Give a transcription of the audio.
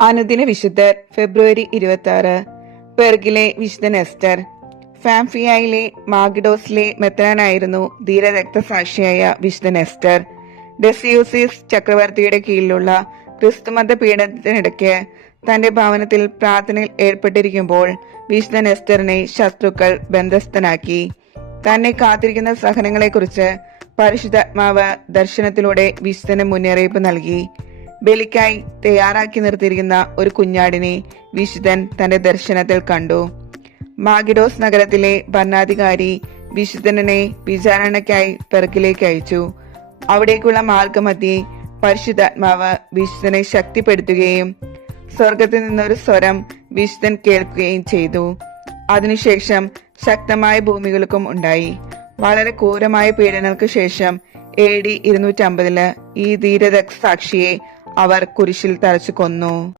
അനുദിന വിശുദ്ധർ ഫെബ്രുവരി 26. പെർഗിലെ വിശുദ്ധൻ എസ്റ്റർ. ഫാംഫിയയിലെ മാഗിഡോസിലെ മെത്രാനായിരുന്നു ധീരരക്തസാക്ഷിയായ വിശുദ്ധൻ എസ്റ്റർ. ഡെസിയൂസിസ് ചക്രവർത്തിയുടെ കീഴിലുള്ള ക്രിസ്തുമത പീഡനത്തിനിടയ്ക്ക് തന്റെ ഭവനത്തിൽ പ്രാർത്ഥനയിൽ ഏർപ്പെട്ടിരിക്കുമ്പോൾ വിശുദ്ധൻ എസ്റ്ററിനെ ശത്രുക്കൾ ബന്ധസ്ഥനാക്കി. തന്നെ കാത്തിരിക്കുന്ന സഹനങ്ങളെക്കുറിച്ച് പരിശുദ്ധാത്മാവ് ദർശനത്തിലൂടെ വിശുദ്ധന് മുന്നറിയിപ്പ് നൽകി. ബലിക്കായി തയ്യാറാക്കി നിർത്തിയിരിക്കുന്ന ഒരു കുഞ്ഞാടിനെ വിശുദ്ധൻ തന്റെ ദർശനത്തിൽ കണ്ടു. മാഗിഡോസ് നഗരത്തിലെ ഭരണാധികാരി വിശുദ്ധനെ വിചാരണയ്ക്കായി പെർഗിലേക്ക് അയച്ചു. അവിടേക്കുള്ള മാർഗമധ്യേ പരിശുദ്ധാത്മാവ് വിശുദ്ധനെ ശക്തിപ്പെടുത്തുകയും സ്വർഗത്തിൽ നിന്നൊരു സ്വരം വിശുദ്ധൻ കേൾക്കുകയും ചെയ്തു. അതിനുശേഷം ശക്തമായ ഭൂമികൾക്കും ഉണ്ടായി. വളരെ ക്രൂരമായ പീഡനങ്ങൾക്ക് ശേഷം AD 250 ഈ ധീരരക്തസാക്ഷിയെ അവർ കുരിശിൽ തറച്ചു കൊന്നു.